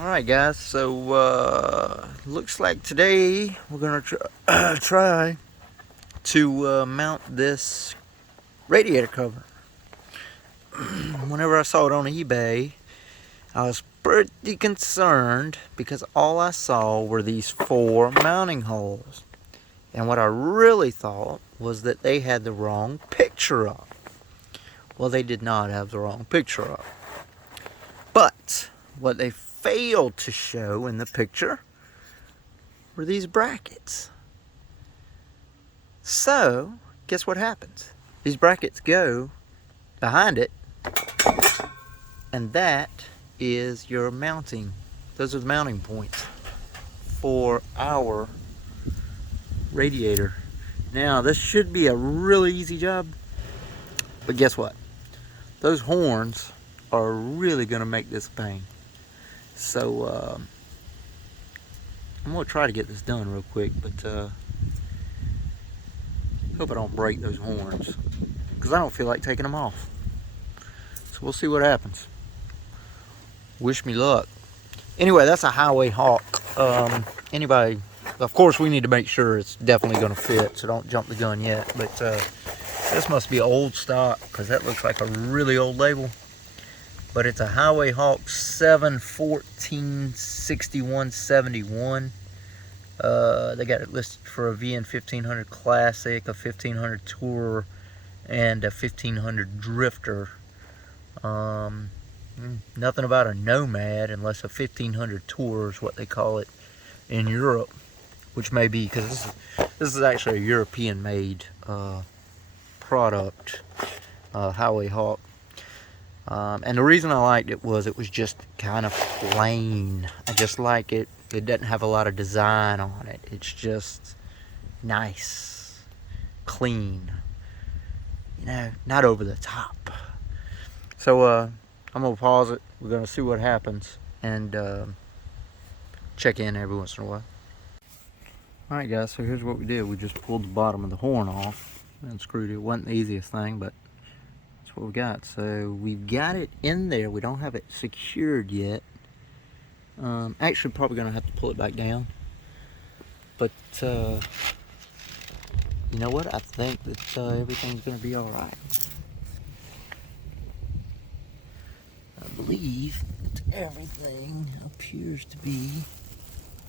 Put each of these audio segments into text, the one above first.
Alright guys, so looks like today we're gonna try to mount this radiator cover. Whenever I saw it on eBay, I was pretty concerned because all I saw were these 4 mounting holes. And what I really thought was that they had the wrong picture up. Well, they did not have the wrong picture up. But what they failed to show in the picture were these brackets. So, guess what happens? These brackets go behind it, and that is your mounting. Those are the mounting points for our radiator. Now, this should be a really easy job, but guess what? Those horns are really going to make this a pain. So, I'm going to try to get this done real quick, but hope I don't break those horns, because I don't feel like taking them off. So we'll see what happens. Wish me luck. Anyway, that's a Highway Hawk. Anybody, of course we need to make sure it's definitely going to fit, so don't jump the gun yet. But this must be old stock, because that looks like a really old label. But it's a Highway Hawk 7/14/61/71. They got it listed for a VN 1500 Classic, a 1500 Tour, and a 1500 Drifter. Nothing about a Nomad, unless a 1500 Tour is what they call it in Europe, which may be because this is actually a European-made product, Highway Hawk. And the reason I liked it was just kind of plain. I just like it. It doesn't have a lot of design on it. It's just nice, clean, you know, not over the top. So I'm gonna pause it. We're gonna see what happens and check in every once in a while. Alright guys, so here's what we did. We just pulled the bottom of the horn off and screwed it. It wasn't the easiest thing, but that's what we got. So we've got it in there. We don't have it secured yet. Actually, probably gonna have to pull it back down. But you know what? I think that everything's gonna be all right. I believe that everything appears to be.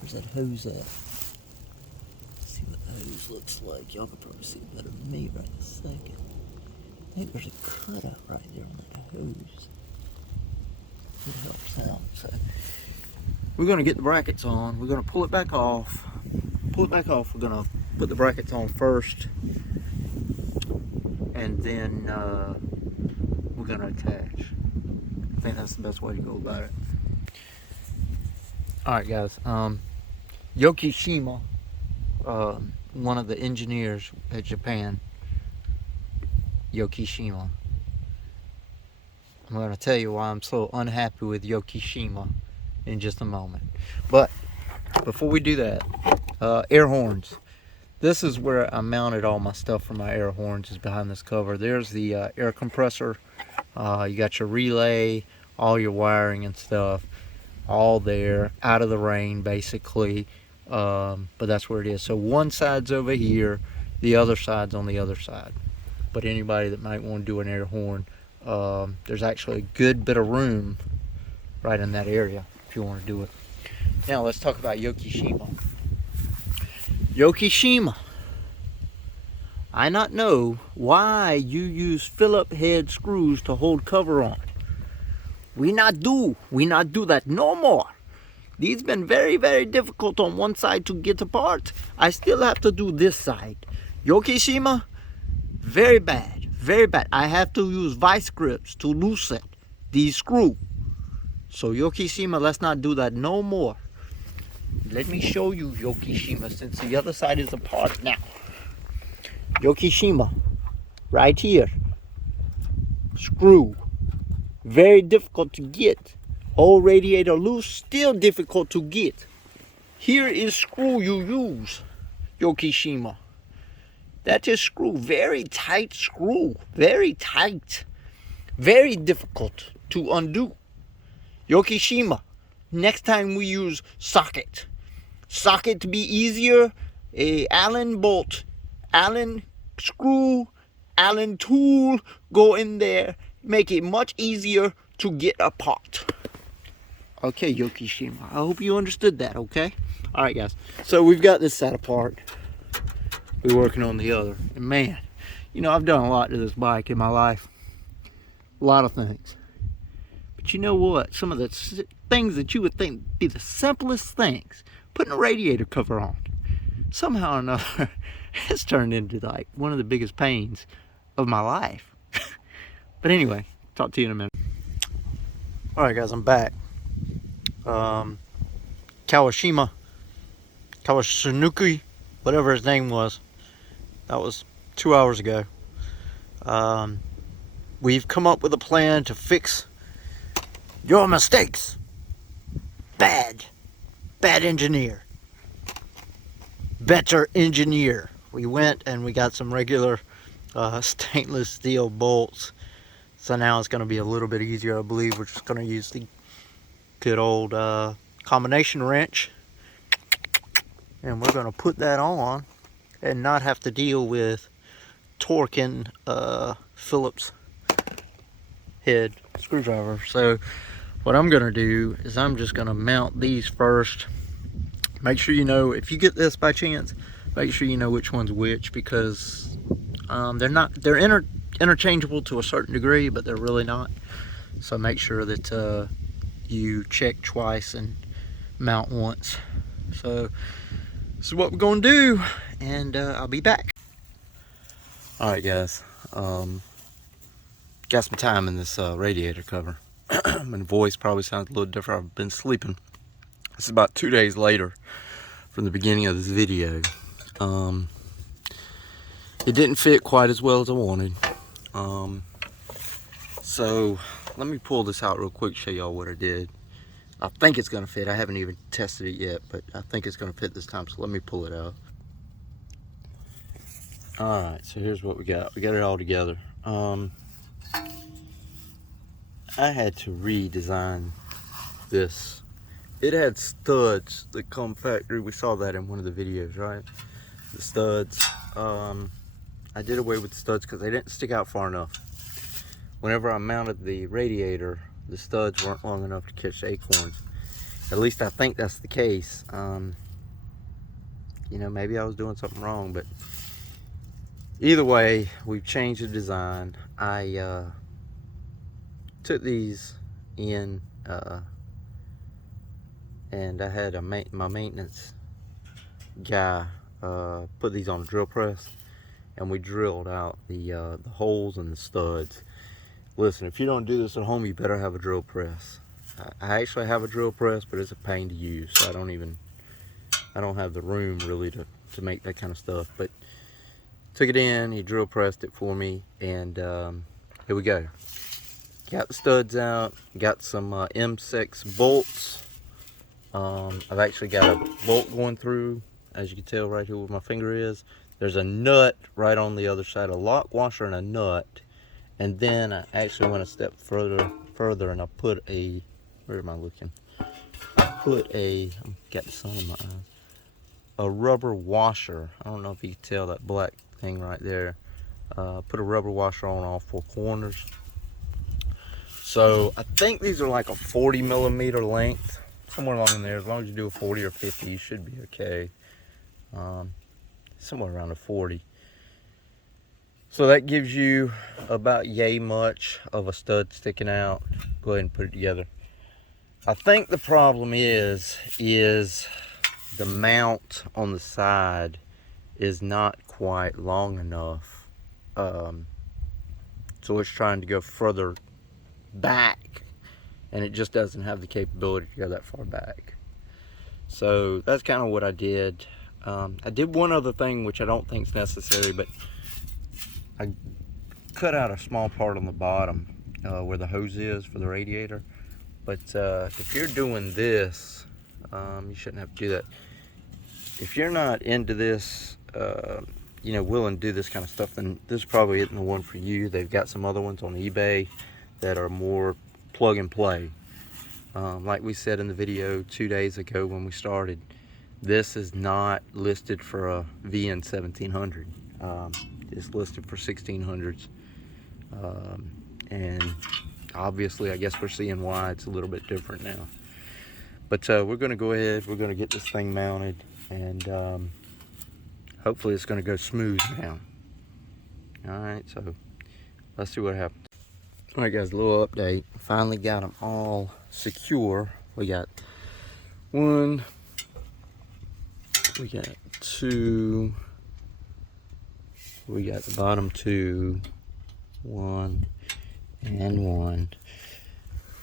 Where's that hose at? Let's see what the hose looks like. Y'all can probably see it better than me right in a second. I think there's a cutout right there on that hose. It helps out. So we're going to get the brackets on. We're going to pull it back off. We're going to put the brackets on first, and then we're going to attach. I think that's the best way to go about it. Alright guys, Yokishima, one of the engineers at Japan, Yokishima. I'm going to tell you why I'm so unhappy with Yokishima in just a moment. But before we do that, air horns. This is where I mounted all my stuff for my air horns, is behind this cover. There's the air compressor. You got your relay, all your wiring and stuff, all there, out of the rain basically. But that's where it is. So one side's over here, the other side's on the other side. But anybody that might want to do an air horn, there's actually a good bit of room right in that area if you want to do it. Now let's talk about Yokishima. Yokishima, I not know why you use Phillip head screws to hold cover on. We not do that no more. These been very, very difficult on one side to get apart. I still have to do this side. Yokishima, very bad, very bad. I have to use vice grips to loosen these screws. So Yokishima, let's not do that no more. Let me show you Yokishima, since the other side is apart now. Yokishima, right here. Screw. Very difficult to get. Old radiator loose, still difficult to get. Here is screw you use, Yokishima. That is screw, very tight screw, very tight. Very difficult to undo. Yokishima, Next time we use socket. Socket to be easier. A Allen bolt, Allen screw, Allen tool, go in there. Make it much easier to get apart. Okay, Yokishima, I hope you understood that, okay? Alright guys, so we've got this side apart. We're working on the other. And man, you know, I've done a lot to this bike in my life. A lot of things. But you know what? Some of the things that you would think would be the simplest things, putting a radiator cover on, somehow or another, it's turned into like one of the biggest pains of my life. But anyway, talk to you in a minute. Alright guys, I'm back. Kawasaki, whatever his name was. That was 2 hours ago. We've come up with a plan to fix your mistakes. Bad engineer. Better engineer. We went and we got some regular stainless steel bolts. So now it's going to be a little bit easier, I believe. We're just going to use the good old combination wrench. And we're going to put that on and not have to deal with torquing Phillips head screwdriver. So what I'm going to do is I'm just going to mount these first. Make sure you know, if you get this by chance, make sure you know which one's which, because they're interchangeable to a certain degree, but they're really not. So make sure that you check twice and mount once. So this is what we're going to do, and I'll be back. Alright guys, got some time in this radiator cover. My voice probably sounds a little different. I've been sleeping. This is about 2 days later from the beginning of this video. It didn't fit quite as well as I wanted. So let me pull this out real quick, show y'all what I did. I think it's gonna fit. I haven't even tested it yet, but I think it's gonna fit this time, so let me pull it out. Alright, so here's what we got. We got it all together. I had to redesign this. It had studs that come factory. We saw that in one of the videos, right? The studs. I did away with the studs because they didn't stick out far enough. Whenever I mounted the radiator, the studs weren't long enough to catch the acorns. At least I think that's the case. You know, maybe I was doing something wrong, but either way, we've changed the design. I took these in, and I had my maintenance guy put these on a drill press, and we drilled out the holes and the studs. Listen, if you don't do this at home, you better have a drill press. I actually have a drill press, but it's a pain to use. So I don't have the room really to make that kind of stuff. But took it in, he drill pressed it for me, and here we go. Got the studs out, got some M6 bolts. I've actually got a bolt going through, as you can tell right here where my finger is. There's a nut right on the other side, a lock washer and a nut. And then I actually went a step further and I put a, where am I looking? I put a, got the sun in my eyes, a rubber washer. I don't know if you can tell that black thing right there. Put a rubber washer on all four corners. So I think these are like a 40 millimeter length, somewhere along in there. As long as you do a 40 or 50, you should be okay. Somewhere around a 40. So that gives you about yay much of a stud sticking out. Go ahead and put it together. I think the problem is the mount on the side is not quite long enough. So it's trying to go further back, and it just doesn't have the capability to go that far back. So that's kind of what I did. I did one other thing which I don't think is necessary, but I cut out a small part on the bottom where the hose is for the radiator. But if you're doing this, you shouldn't have to do that. If you're not into this, you know, willing to do this kind of stuff, then this probably isn't the one for you. They've got some other ones on eBay that are more plug and play. Like we said in the video 2 days ago when we started, this is not listed for a VN 1700. It's listed for 1600s. And obviously, I guess we're seeing why it's a little bit different now. But we're going to go ahead, we're going to get this thing mounted, and hopefully it's going to go smooth now. Alright, so let's see what happens. Alright guys, a little update. Finally got them all secure. We got one, we got two, we got the bottom two, one, and one.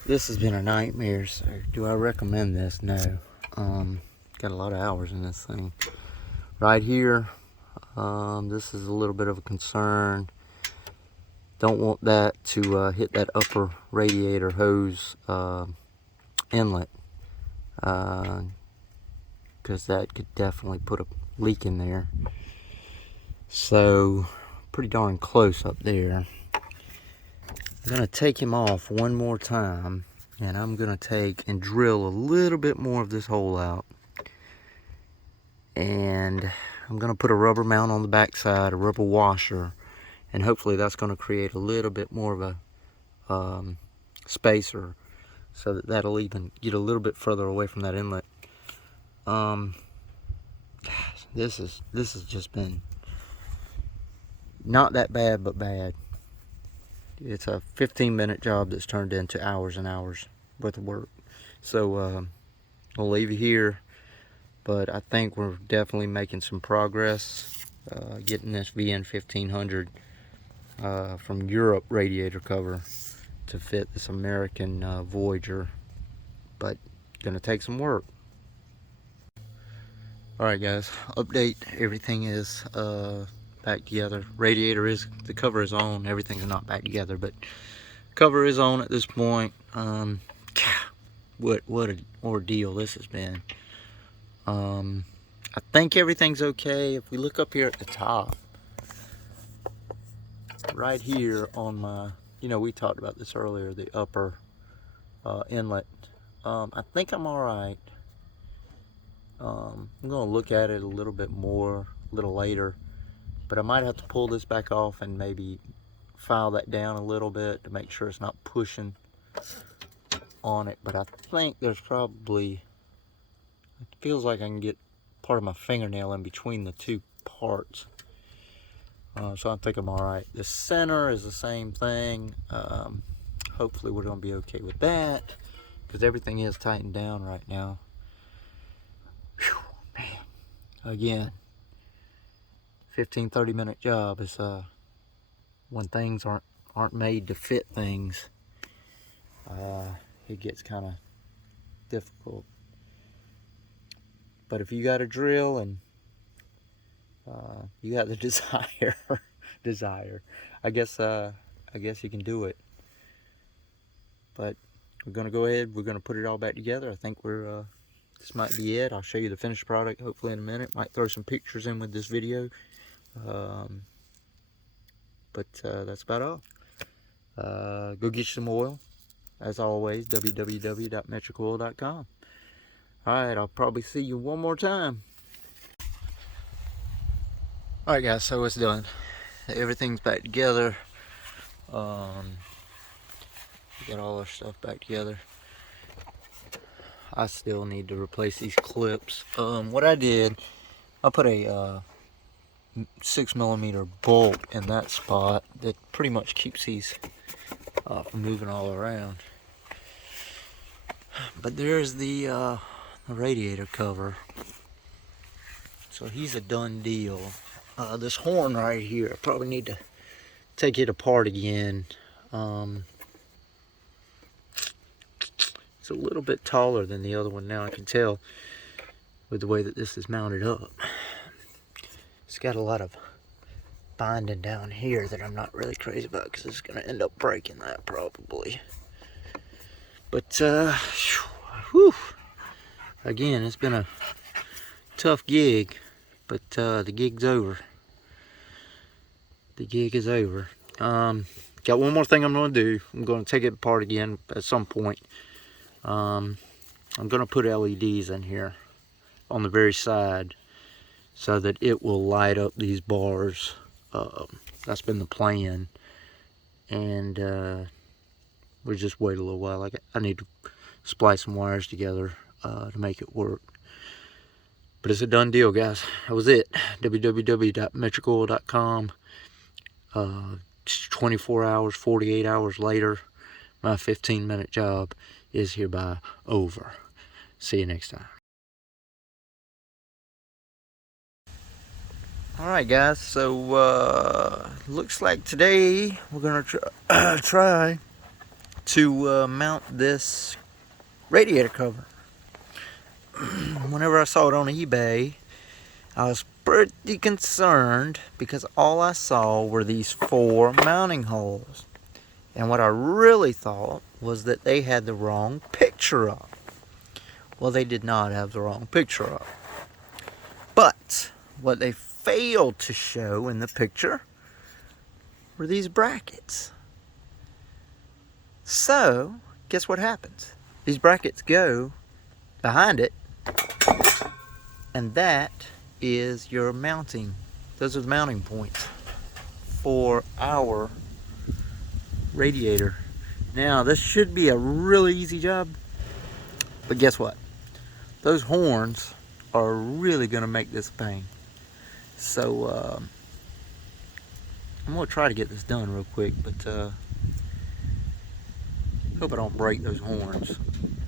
This has been a nightmare, so do I recommend this? No. Got a lot of hours in this thing. Right here, this is a little bit of a concern. Don't want that to hit that upper radiator hose inlet, because that could definitely put a leak in there. So pretty darn close up there. I'm gonna take him off one more time, and I'm gonna take and drill a little bit more of this hole out, and I'm gonna put a rubber mount on the back side, a rubber washer, and hopefully that's going to create a little bit more of a spacer, so that that'll even get a little bit further away from that inlet. Gosh, this has just been not that bad, but bad. It's a 15-minute job that's turned into hours and hours worth of work. So I'll leave you here, but I think we're definitely making some progress getting this VN 1500 from Europe radiator cover to fit this American Voyager, but gonna take some work. Alright guys, update, everything is back together. Radiator is, the cover is on, everything's not back together, but cover is on at this point. What an ordeal this has been. I think everything's okay. If we look up here at the top, right here on my, we talked about this earlier, the upper inlet, I think I'm all right. I'm gonna look at it a little bit more a little later, but I might have to pull this back off and maybe file that down a little bit to make sure it's not pushing on it. But I think there's probably, it feels like I can get part of my fingernail in between the two parts. So I think I'm all right. The center is the same thing. Hopefully we're gonna be okay with that, because everything is tightened down right now. Whew, man. Again, 15-30 minute job is when things aren't made to fit things. It gets kind of difficult. But if you got a drill and you got the desire, I guess you can do it. But we're gonna go ahead, we're gonna put it all back together. I think this might be it. I'll show you the finished product hopefully in a minute. Might throw some pictures in with this video. But that's about all. Go get you some oil. As always, www.MEtricoil.com. Alright, I'll probably see you one more time. Alright guys, so it's done. Everything's back together. We got all our stuff back together. I still need to replace these clips. What I did, I put a 6mm bolt in that spot that pretty much keeps these from moving all around. But there's the radiator cover, so he's a done deal. This horn right here, I probably need to take it apart again. It's a little bit taller than the other one now, I can tell with the way that this is mounted up. It's got a lot of binding down here that I'm not really crazy about, because it's going to end up breaking that probably. But whew, again, it's been a tough gig, but the gig's over. The gig is over. Got one more thing I'm going to do. I'm going to take it apart again at some point. I'm gonna put LEDs in here on the very side so that it will light up these bars. That's been the plan, and we'll just wait a little while. I need to splice some wires together to make it work. But it's a done deal, guys. That was it. www.MEtricoil.com. 24 hours, 48 hours later, my 15-minute job is hereby over. See you next time. Alright guys, so looks like today we're gonna try to mount this radiator cover. Whenever I saw it on eBay, I was pretty concerned because all I saw were these 4 mounting holes. And what I really thought was that they had the wrong picture up. Well, they did not have the wrong picture up. But what they failed to show in the picture were these brackets. So, guess what happens? These brackets go behind it, and that is your mounting. Those are the mounting points for our radiator. Now, this should be a really easy job, but guess what? Those horns are really going to make this a pain. So, I'm going to try to get this done real quick, but hope I don't break those horns,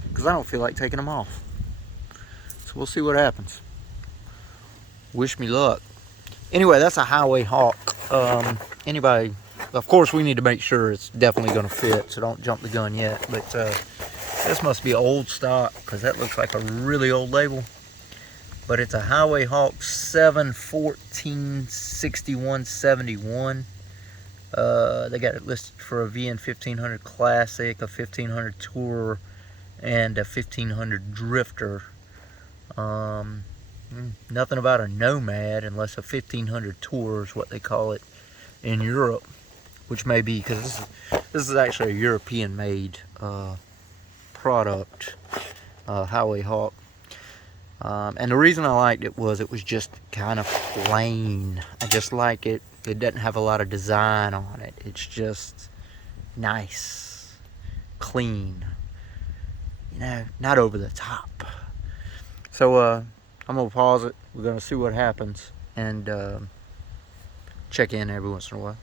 because I don't feel like taking them off. So we'll see what happens. Wish me luck. Anyway, that's a Highway Hawk. Anybody, of course we need to make sure it's definitely going to fit, so don't jump the gun yet. But this must be old stock, because that looks like a really old label. But it's a Highway Hawk 7/14/61/71. They got it listed for a VN 1500 Classic, a 1500 Tour, and a 1500 Drifter. Nothing about a Nomad, unless a 1500 Tour is what they call it in Europe, which may be because this is actually a European-made product, Highway Hawk. And the reason I liked it was just kind of plain. I just like it. It doesn't have a lot of design on it. It's just nice, clean, you know, not over the top. So I'm gonna pause it. We're gonna see what happens and check in every once in a while.